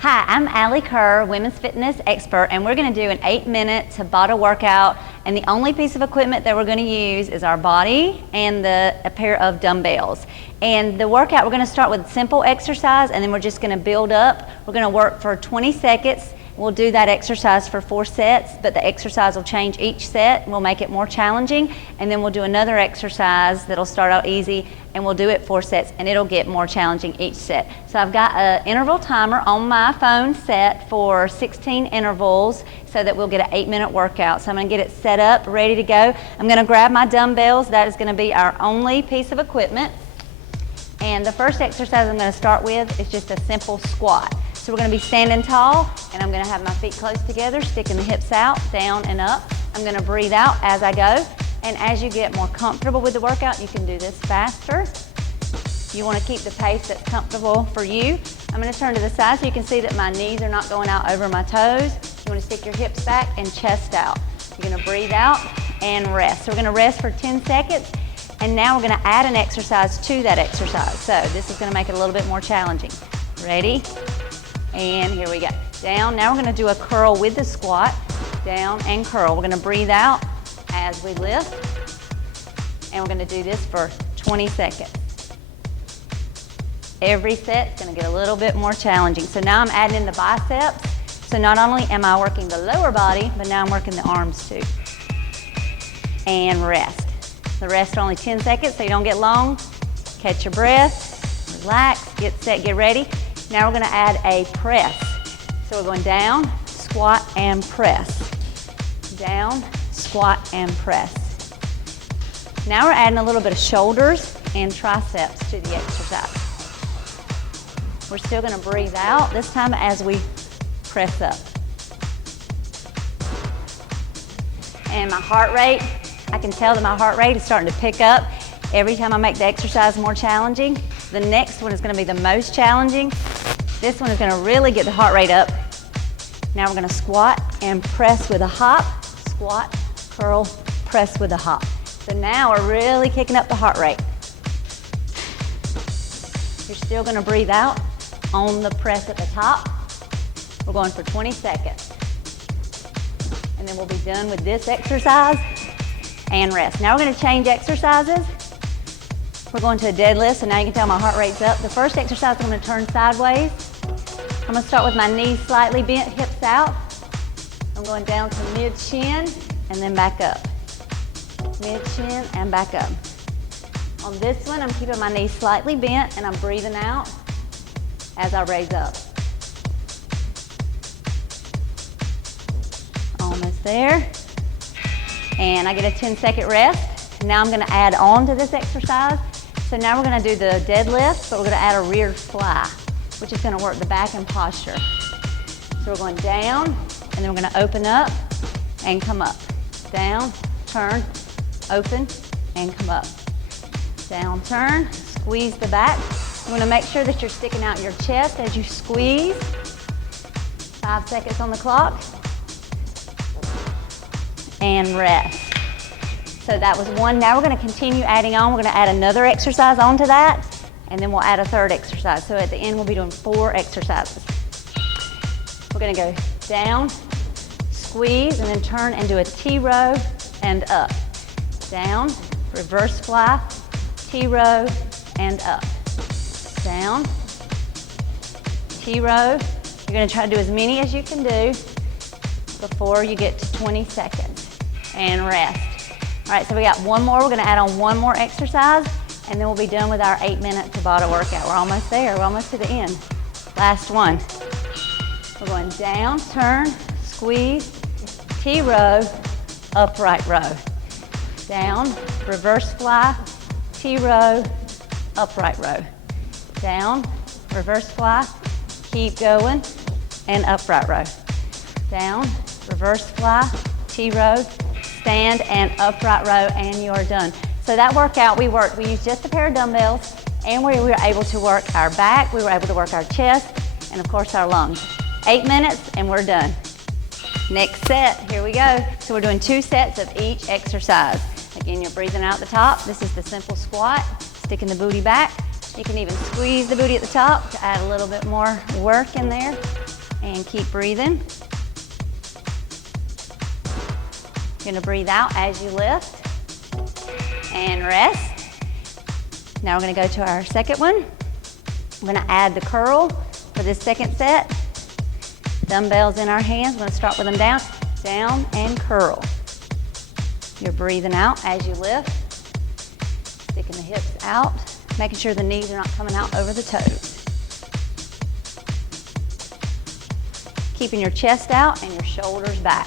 Hi, I'm Alli Kerr, Women's Fitness Expert, and we're going to do an 8-minute Tabata workout, and the only piece of equipment that we're going to use is our body and a pair of dumbbells. And the workout, we're going to start with simple exercise, and then we're just going to build up. We're going to work for 20 seconds. We'll do that exercise for 4 sets, but the exercise will change each set. We'll make it more challenging, and then we'll do another exercise that'll start out easy, and we'll do it 4 sets, and it'll get more challenging each set. So I've got an interval timer on my phone set for 16 intervals so that we'll get an 8-minute workout. So I'm going to get it set up, ready to go. I'm going to grab my dumbbells. That is going to be our only piece of equipment. And the first exercise I'm going to start with is just a simple squat. So we're going to be standing tall, and I'm going to have my feet close together, sticking the hips out, down and up. I'm going to breathe out as I go. And as you get more comfortable with the workout, you can do this faster. You want to keep the pace that's comfortable for you. I'm going to turn to the side so you can see that my knees are not going out over my toes. You want to stick your hips back and chest out. You're going to breathe out and rest. So we're going to rest for 10 seconds. And now we're going to add an exercise to that exercise. So this is going to make it a little bit more challenging. Ready? And here we go. Down. Now we're going to do a curl with the squat. Down and curl. We're going to breathe out as we lift. And we're going to do this for 20 seconds. Every set's going to get a little bit more challenging. So now I'm adding in the biceps. So not only am I working the lower body, but now I'm working the arms too. And rest. The rest are only 10 seconds, so you don't get long. Catch your breath, relax, get set, get ready. Now we're going to add a press. So we're going down, squat, and press. Down, squat, and press. Now we're adding a little bit of shoulders and triceps to the exercise. We're still going to breathe out, this time as we press up. And my heart rate, I can tell that my heart rate is starting to pick up every time I make the exercise more challenging. The next one is going to be the most challenging. This one is going to really get the heart rate up. Now we're going to squat and press with a hop. Squat, curl, press with a hop. So now we're really kicking up the heart rate. You're still going to breathe out on the press at the top. We're going for 20 seconds. And then we'll be done with this exercise and rest. Now we're going to change exercises. We're going to a deadlift, so now you can tell my heart rate's up. The first exercise, I'm going to turn sideways. I'm going to start with my knees slightly bent, hips out. I'm going down to mid-shin and then back up. Mid-shin and back up. On this one, I'm keeping my knees slightly bent and I'm breathing out as I raise up. Almost there. And I get a 10-second rest. Now I'm going to add on to this exercise. So now we're going to do the deadlift, but we're going to add a rear fly, which is going to work the back and posture. So we're going down, and then we're going to open up and come up. Down, turn, open, and come up. Down, turn, squeeze the back. You want to make sure that you're sticking out your chest as you squeeze. 5 seconds on the clock. And rest. So that was one. Now we're going to continue adding on. We're going to add another exercise onto that, and then we'll add a third exercise. So at the end, we'll be doing 4 exercises. We're going to go down, squeeze, and then turn and do a T-row and up. Down, reverse fly, T-row and up. Down, T-row. You're going to try to do as many as you can do before you get to 20 seconds. And rest. All right, so we got one more. We're going to add on one more exercise, and then we'll be done with our 8-minute Tabata workout. We're almost there. We're almost to the end. Last one. We're going down, turn, squeeze, T-row, upright row. Down, reverse fly, T-row, upright row. Down, reverse fly, keep going, and upright row. Down, reverse fly, T-row, stand and upright row, and you're done. So that workout we used just a pair of dumbbells, and we were able to work our back, we were able to work our chest, and of course our lungs. 8 minutes and we're done. Next set, here we go. So we're doing 2 sets of each exercise. Again, you're breathing out the top. This is the simple squat, sticking the booty back. You can even squeeze the booty at the top to add a little bit more work in there. And keep breathing. You're gonna breathe out as you lift. And rest. Now we're gonna go to our second one. We're gonna add the curl for this second set. Dumbbells in our hands. We're gonna start with them down, down and curl. You're breathing out as you lift. Sticking the hips out, making sure the knees are not coming out over the toes. Keeping your chest out and your shoulders back.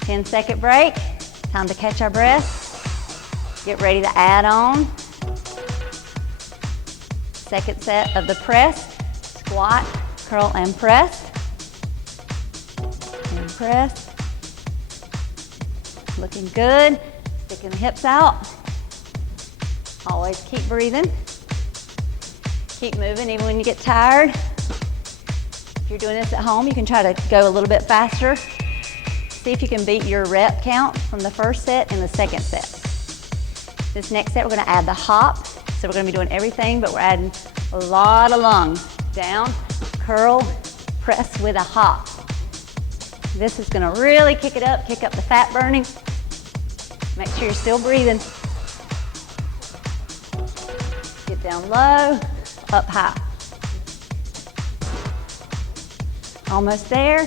Ten-second break. Time to catch our breath. Get ready to add on. Second set of the press. Squat, curl, and press. And press. Looking good. Sticking the hips out. Always keep breathing. Keep moving even when you get tired. If you're doing this at home, you can try to go a little bit faster. See if you can beat your rep count from the first set and the second set. This next set, we're gonna add the hop. So we're gonna be doing everything, but we're adding a lot of lungs. Down, curl, press with a hop. This is gonna really kick it up, kick up the fat burning. Make sure you're still breathing. Get down low, up high. Almost there.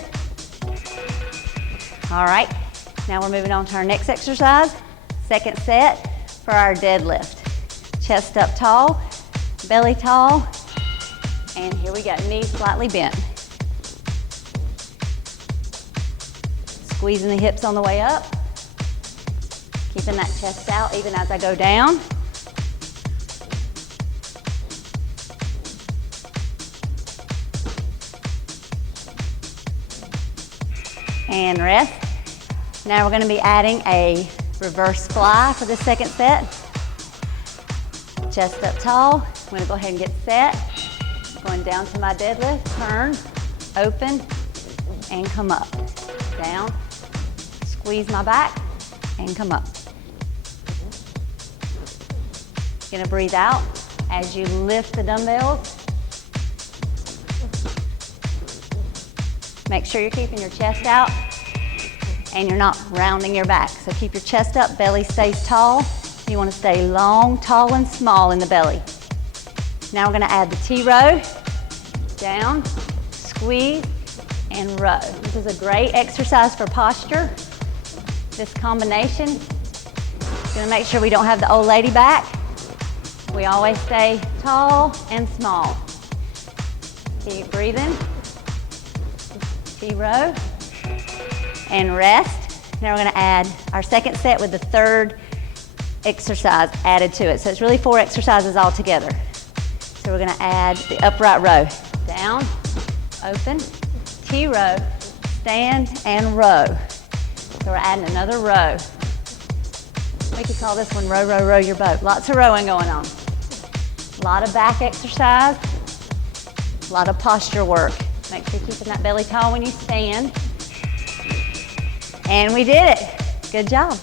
All right, now we're moving on to our next exercise. Second set for our deadlift. Chest up tall, belly tall, and here we go, knees slightly bent. Squeezing the hips on the way up. Keeping that chest out even as I go down. And rest. Now we're going to be adding a reverse fly for the second set. Chest up tall. I'm going to go ahead and get set. Going down to my deadlift. Turn, open, and come up. Down, squeeze my back, and come up. You're going to breathe out as you lift the dumbbells. Make sure you're keeping your chest out and you're not rounding your back. So keep your chest up, belly stays tall. You want to stay long, tall, and small in the belly. Now we're going to add the T-row. Down, squeeze, and row. This is a great exercise for posture. This combination is going to make sure we don't have the old lady back. We always stay tall and small. Keep breathing. T-row. And rest. Now we're going to add our second set with the third exercise added to it. So it's really 4 exercises all together. So we're going to add the upright row. Down, open, T-row, stand, and row. So we're adding another row. We could call this one row, row, row your boat. Lots of rowing going on. A lot of back exercise, a lot of posture work. Make sure you're keeping that belly tall when you stand. And we did it. Good job.